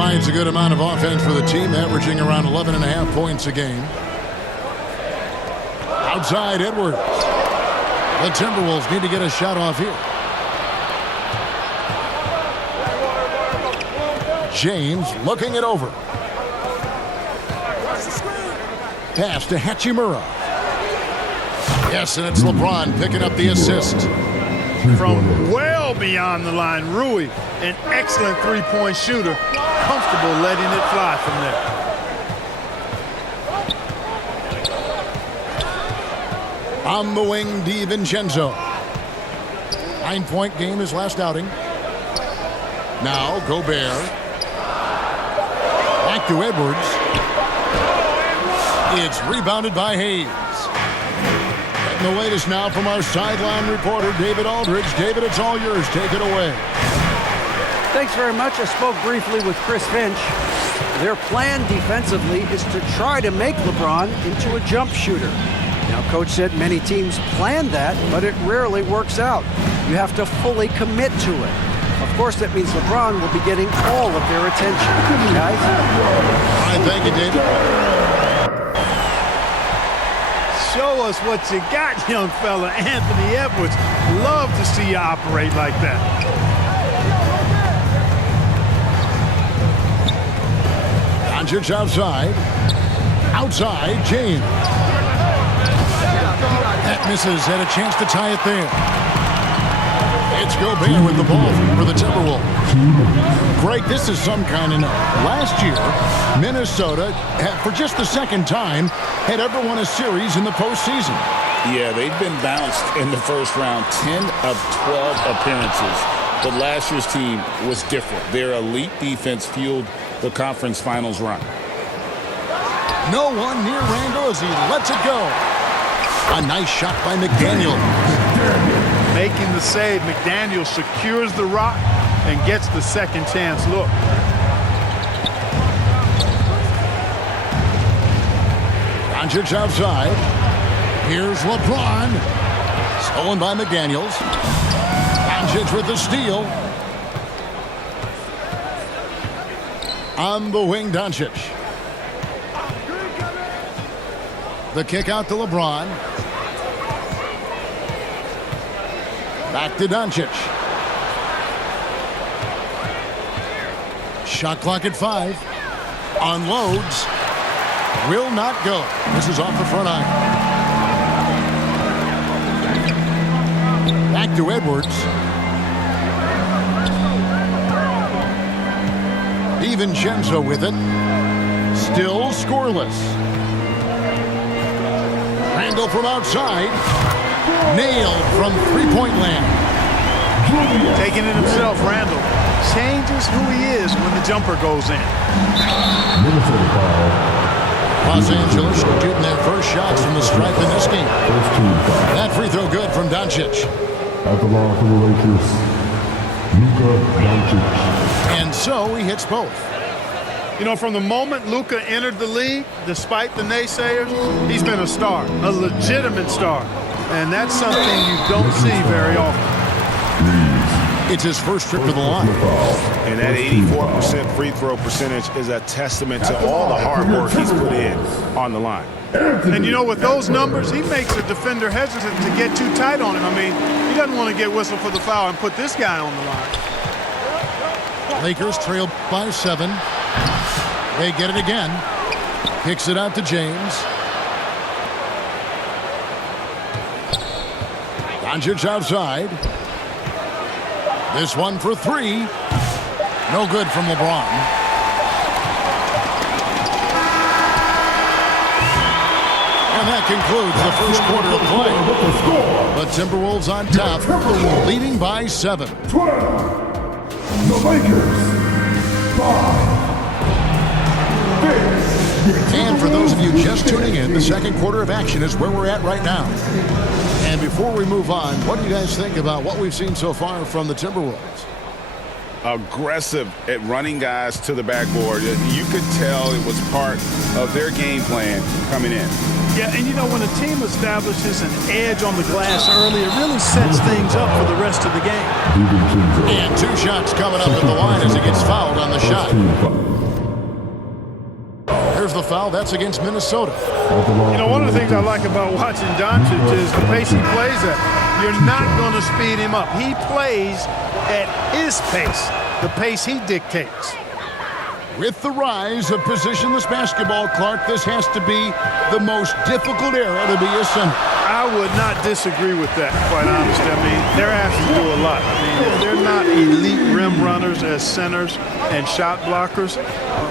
provides a good amount of offense for the team, averaging around 11.5 points a game. Outside Edwards. The Timberwolves need to get a shot off here. James looking it over. Pass to Hachimura. Yes, and it's LeBron picking up the assist. From well beyond the line, Rui, an excellent three-point shooter, comfortable letting it fly from there. On the wing, DiVincenzo. 9-point game his last outing. Now Gobert. Back to Edwards. It's rebounded by Hayes. Getting the latest now from our sideline reporter, David Aldridge. David, it's all yours. Take it away. Thanks very much. I spoke briefly with Chris Finch. Their plan defensively is to try to make LeBron into a jump shooter. Now, Coach said many teams plan that, but it rarely works out. You have to fully commit to it. Of course, that means LeBron will be getting all of their attention. Guys? All right, thank you, David. Show us what you got, young fella. Anthony Edwards. Love to see you operate like that. Doncic outside. Outside, James. That misses. Had a chance to tie it there. It's Gobert with the ball for the Timberwolves. Greg, this is some kind of night. Last year, Minnesota, for just the second time, had ever won a series in the postseason. Yeah, they've been bounced in the first round, 10 of 12 appearances. But last year's team was different. Their elite defense fueled the conference finals run. No one near Randall as he lets it go. A nice shot by McDaniel. Making the save, McDaniel secures the rock and gets the second chance look. Doncic outside. Here's LeBron. Stolen by McDaniels. Doncic with the steal. On the wing, Doncic. The kick out to LeBron. Back to Doncic. Shot clock at 5. Unloads. Will not go. This is off the front iron. Back to Edwards. DiVincenzo with it. Still scoreless. Randall from outside. Nailed from three-point land. Taking it himself, Randall changes who he is when the jumper goes in. Los Angeles shooting their first shots from the stripe in this game. That free throw good from Doncic. At the line for the Lakers, Luka Doncic. And so he hits both. You know, from the moment Luka entered the league, despite the naysayers, he's been a star, a legitimate star. And that's something you don't see very often. It's his first trip to the line. And that 84% free throw percentage is a testament to all the hard work he's put in on the line. And you know, with those numbers, he makes a defender hesitant to get too tight on him. I mean, he doesn't want to get whistled for the foul and put this guy on the line. Lakers trail by 7. They get it again. Kicks it out to James. Doncic outside. This one for 3. No good from LeBron. And that concludes the first quarter of play. The Timberwolves on top, leading by 7. 12. The Lakers. 5. And for those of you just tuning in, the second quarter of action is where we're at right now. And before we move on, what do you guys think about what we've seen so far from the Timberwolves? aggressive at running guys to the backboard. You could tell it was part of their game plan coming in. Yeah, and you know, when a team establishes an edge on the glass early, it really sets things up for the rest of the game. And 2 shots coming up at the line as he gets fouled on the shot. There's the foul. That's against Minnesota. You know, one of the things I like about watching Doncic is the pace he plays at. You're not going to speed him up. He plays at his pace, the pace he dictates. With the rise of positionless basketball, Clark, this has to be the most difficult era to be a center. I would not disagree with that, quite honestly. I mean, they're asked to do a lot. I mean, if they're not elite rim runners as centers and shot blockers,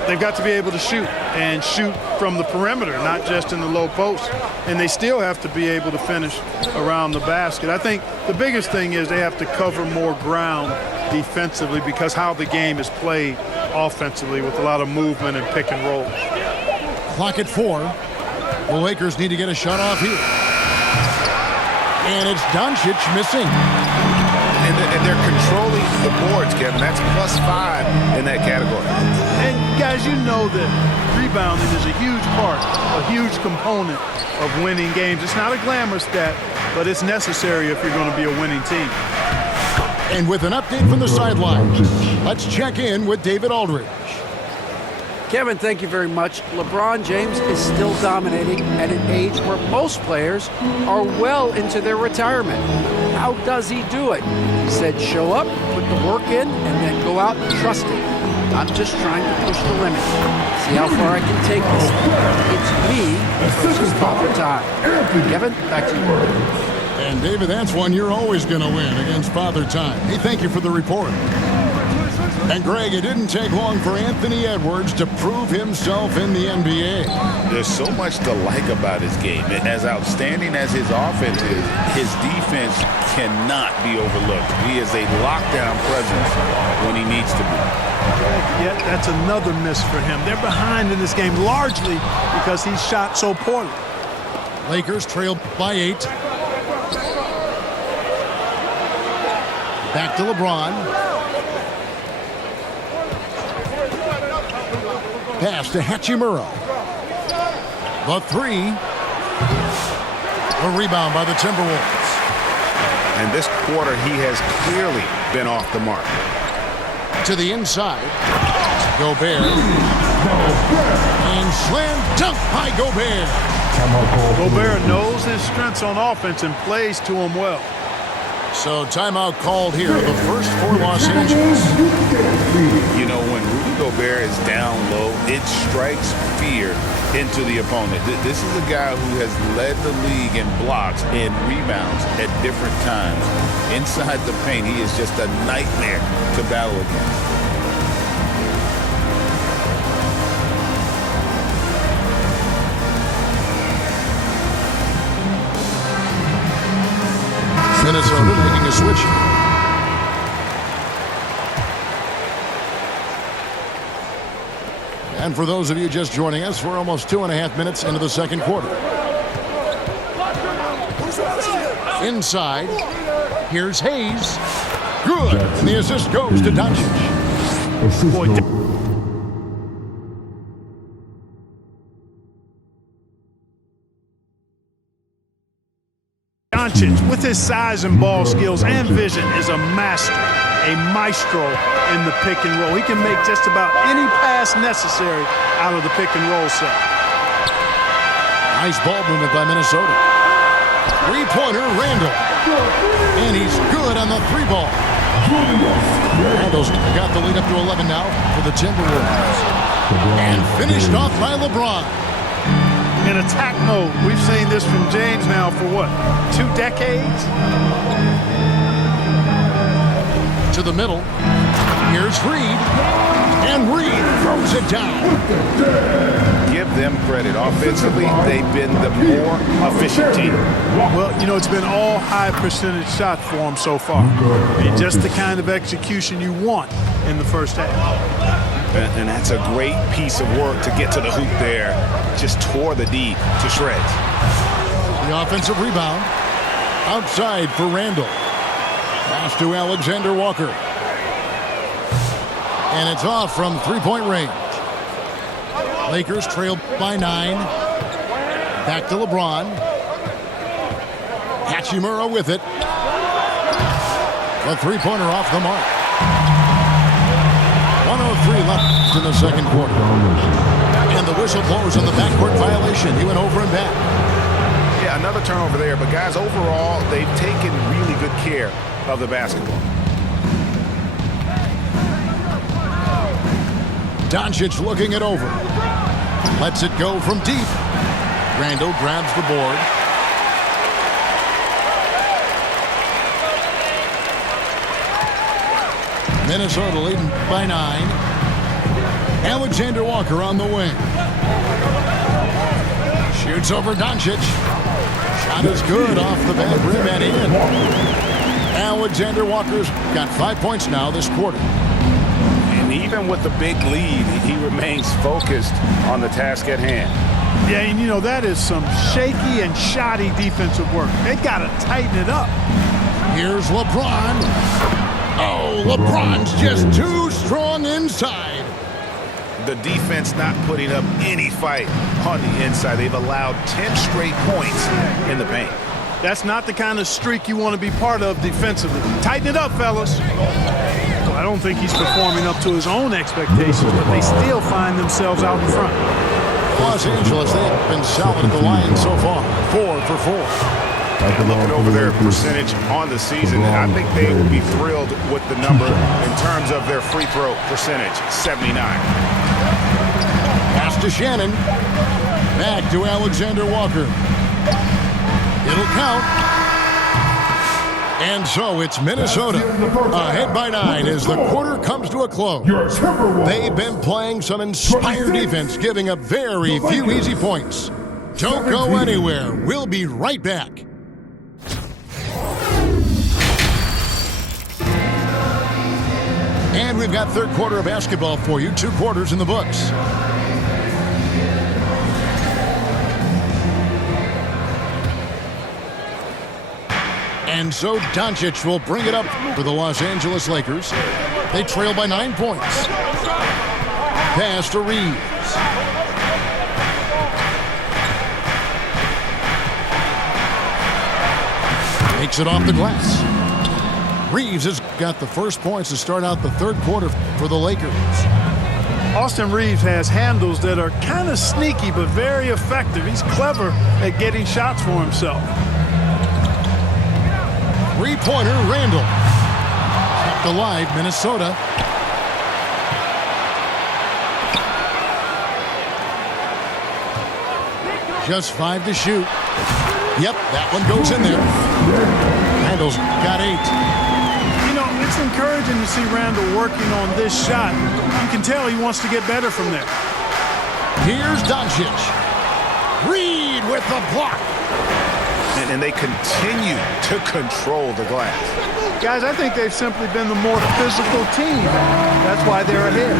they've got to be able to shoot and shoot from the perimeter, not just in the low post. And they still have to be able to finish around the basket. I think the biggest thing is they have to cover more ground defensively because how the game is played offensively with a lot of movement and pick and roll. Clock at 4. The Lakers need to get a shot off here. And it's Doncic missing. And they're controlling the boards, Kevin. That's +5 in that category. And guys, you know that rebounding is a huge part, a huge component of winning games. It's not a glamour stat, but it's necessary if you're going to be a winning team. And with an update from the sideline, let's check in with David Aldridge. Kevin, thank you very much. LeBron James is still dominating at an age where most players are well into their retirement. How does he do it? He said, show up, put the work in, and then go out and trust it. I'm just trying to push the limit. See how far I can take this. It's me versus Father Time. Kevin, back to you. And David, that's one you're always going to win against Father Time. Hey, thank you for the report. And Greg, it didn't take long for Anthony Edwards to prove himself in the NBA. There's so much to like about his game. As outstanding as his offense is, his defense cannot be overlooked. He is a lockdown presence when he needs to be. Yet that's another miss for him. They're behind in this game largely because he shot so poorly. Lakers trail by 8. Back to LeBron. Pass to Hachimura. The 3. A rebound by the Timberwolves. And this quarter, he has clearly been off the mark. To the inside. Gobert. And slam dunk by Gobert. Gobert knows his strengths on offense and plays to them well. So timeout called here, the first for Los Angeles. You know, when Rudy Gobert is down low, it strikes fear into the opponent. This is a guy who has led the league in blocks and rebounds at different times. Inside the paint, he is just a nightmare to battle against. Minnesota making a switch. And for those of you just joining us, we're almost 2.5 minutes into the second quarter. Inside, here's Hayes. Good. And the assist goes to Doncic. Doncic, with his size and ball skills and vision, is a master, a maestro in the pick and roll. He can make just about any pass necessary out of the pick and roll set. Nice ball movement by Minnesota. Three-pointer, Randall. And he's good on the 3 ball. Randall's got the lead up to 11 now for the Timberwolves. And finished off by LeBron. In attack mode. We've seen this from James now for what, 2 decades? To the middle. Here's Reed. And Reed throws it down. Give them credit. Offensively, they've been the more efficient team. Well, you know, it's been all high percentage shots for them so far. I mean, just the kind of execution you want in the first half. And that's a great piece of work to get to the hoop there. Just tore the D to shreds. The offensive rebound. Outside for Randall. Pass to Alexander Walker. And it's off from three-point range. Lakers trail by 9. Back to LeBron. Hachimura with it. The three-pointer off the mark. 1:03 left in the second quarter. And the whistle blows on the backcourt violation. He went over and back. Yeah, another turnover there. But, guys, overall, they've taken really good care of the basketball. Doncic looking it over. Lets it go from deep. Randall grabs the board. Minnesota leading by 9. Alexander Walker on the wing. Shoots over Doncic. Shot is good off the back rim and in. Alexander Walker's got 5 points now this quarter. And even with the big lead, he remains focused on the task at hand. Yeah, and you know, that is some shaky and shoddy defensive work. They got to tighten it up. Here's LeBron. Oh, LeBron's just too strong inside. The defense not putting up any fight on the inside. They've allowed 10 straight points in the paint. That's not the kind of streak you want to be part of defensively. Tighten it up, fellas. Well, I don't think he's performing up to his own expectations, but they still find themselves out in front. Los Angeles, they've been solid at the line so far. 4 for 4. Looking over their percentage on the season, I think they will be thrilled with the number in terms of their free throw percentage, 79. Pass to Shannon. Back to Alexander Walker. It'll count. And so it's Minnesota ahead by 9 as the quarter comes to a close. They've been playing some inspired defense, giving up very few easy points. Don't go anywhere. We'll be right back. And we've got third quarter of basketball for you. 2 quarters in the books. And so Doncic will bring it up for the Los Angeles Lakers. They trail by 9 points. Pass to Reeves. Takes it off the glass. Reeves has got the first points to start out the third quarter for the Lakers. Austin Reeves has handles that are kind of sneaky but very effective. He's clever at getting shots for himself. Three-pointer, Randall. Kept alive, Minnesota. Just 5 to shoot. Yep, that one goes in there. Randall's got 8. You know, it's encouraging to see Randall working on this shot. You can tell he wants to get better from there. Here's Doncic. Reed with the block. And they continue to control the glass. Guys, I think they've simply been the more physical team. That's why they're ahead.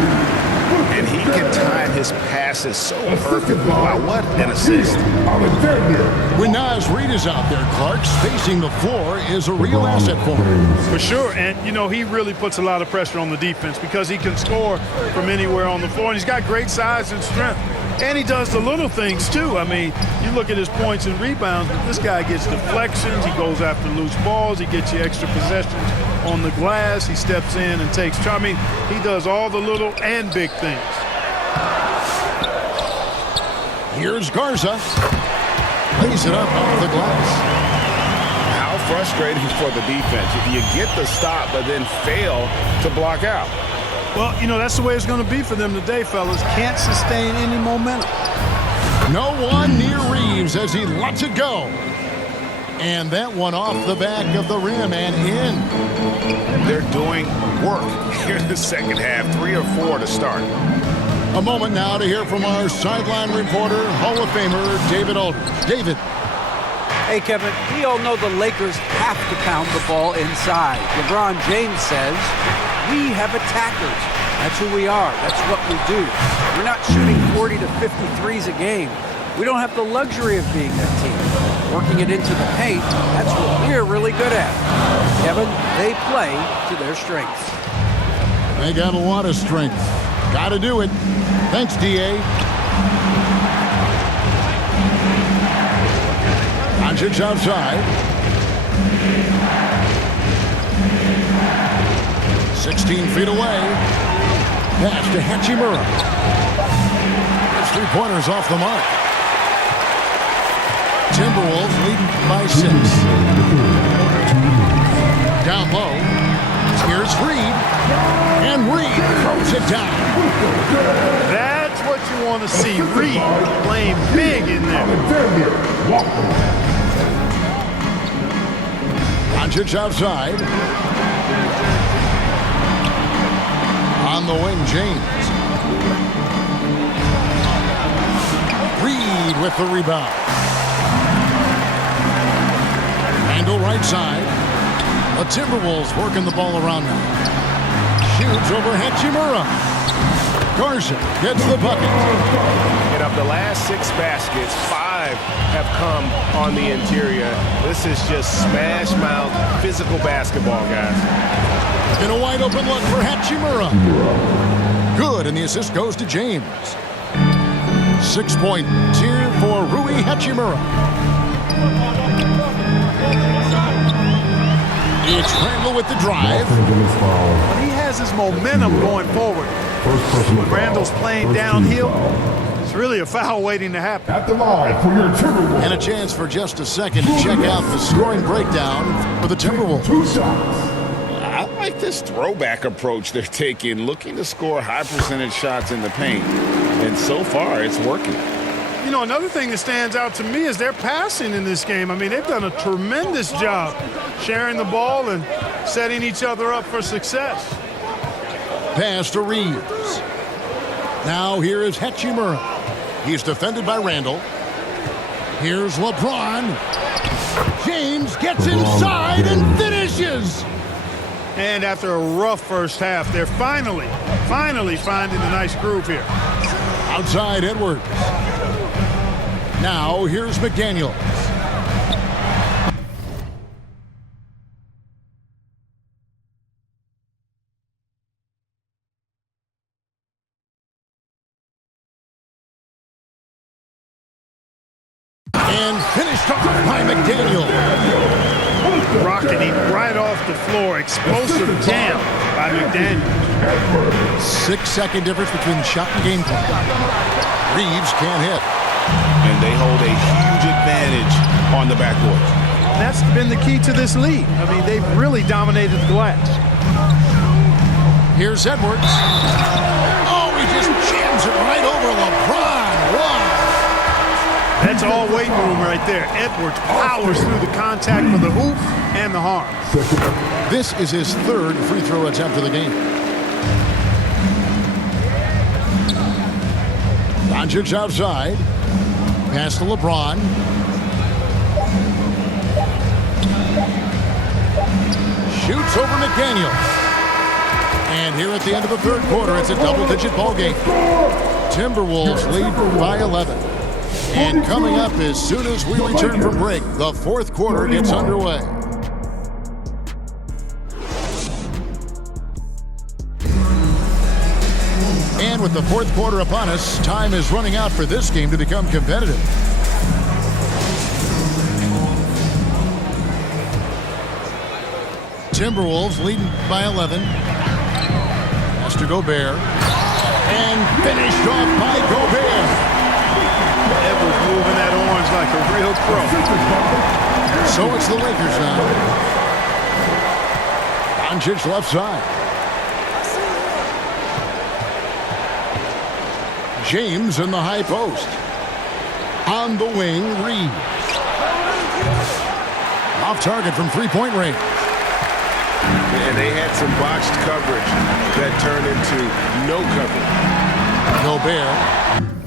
And he can time his passes so perfectly. Wow, what an assist. When Naz Reid is out there, Clark, spacing the floor is a real asset for him. For sure, and you know, he really puts a lot of pressure on the defense because he can score from anywhere on the floor, and he's got great size and strength. And he does the little things, too. I mean, you look at his points and rebounds, but this guy gets deflections. He goes after loose balls. He gets you extra possessions on the glass. He steps in and takes charge. I mean, he does all the little and big things. Here's Garza. Lays it up off the glass. How frustrating for the defense if you get the stop but then fail to block out. Well, you know, that's the way it's going to be for them today, fellas. Can't sustain any momentum. No one near Reeves as he lets it go. And that one off the back of the rim and in. They're doing work here in the second half. 3 or 4 to start. A moment now to hear from our sideline reporter, Hall of Famer David Aldridge. David. Hey, Kevin, we all know the Lakers have to pound the ball inside. LeBron James says, we have attackers. That's who we are. That's what we do. We're not shooting 40 to 53s a game. We don't have the luxury of being that team. Working it into the paint, that's what we're really good at. Kevin, they play to their strengths. They got a lot of strength. Got to do it. Thanks, D.A. Doncic outside. 16 feet away. Pass to Hachimura. His three-pointers off the mark. Timberwolves leading by 6. Down low. Here's Reed. And Reed throws it down. That's what you want to see. Reed playing big in there. Doncic outside. On the wing, James. Reed with the rebound. Handle right side. The Timberwolves working the ball around now. Shoots over Hachimura. Garza gets the bucket. And of the last 6 baskets, 5 have come on the interior. This is just smash mouth physical basketball, guys. In a wide open look for Hachimura. Good, and the assist goes to James. 6-point tier for Rui Hachimura. It's Randall with the drive. He has his momentum going forward. When Randall's playing downhill, it's really a foul waiting to happen. At the line for your Timberwolves. And a chance for just a second to check out the scoring breakdown for the Timberwolves. 2 shots. I like this throwback approach they're taking, looking to score high percentage shots in the paint. And so far, it's working. You know, another thing that stands out to me is their passing in this game. I mean, they've done a tremendous job sharing the ball and setting each other up for success. Pass to Reeves. Now here is Hachimura. He's defended by Randall. Here's LeBron. James gets inside and finishes. And after a rough first half, they're finally finding a nice groove here. Outside Edwards. Now here's McDaniels. And finished off by McDaniel. Rocketing right off the floor. Explosive jam by McDaniel. 6-second difference between the shot and game clock. Reeves can't hit. And they hold a huge advantage on the backcourt. That's been the key to this lead. I mean, they've really dominated the glass. Here's Edwards. Oh, he just jams it right over LeBron. Wow. That's all waiting room right there. Edwards powers through the contact for the hoop and the harm. This is his 3rd free throw attempt of the game. Doncic outside. Pass to LeBron. Shoots over McDaniel. And here at the end of the 3rd quarter, it's a double-digit ball game. Timberwolves lead by 11. And coming up as soon as we return from break, the 4th quarter gets underway. And with the 4th quarter upon us, time is running out for this game to become competitive. Timberwolves leading by 11. Pass to Gobert. And finished off by Gobert. Edwards moving that orange like a real pro. So it's the Lakers now. Doncic left side. James in the high post. On the wing, Reed. Off target from three-point range. And they had some botched coverage that turned into no coverage. Gobert.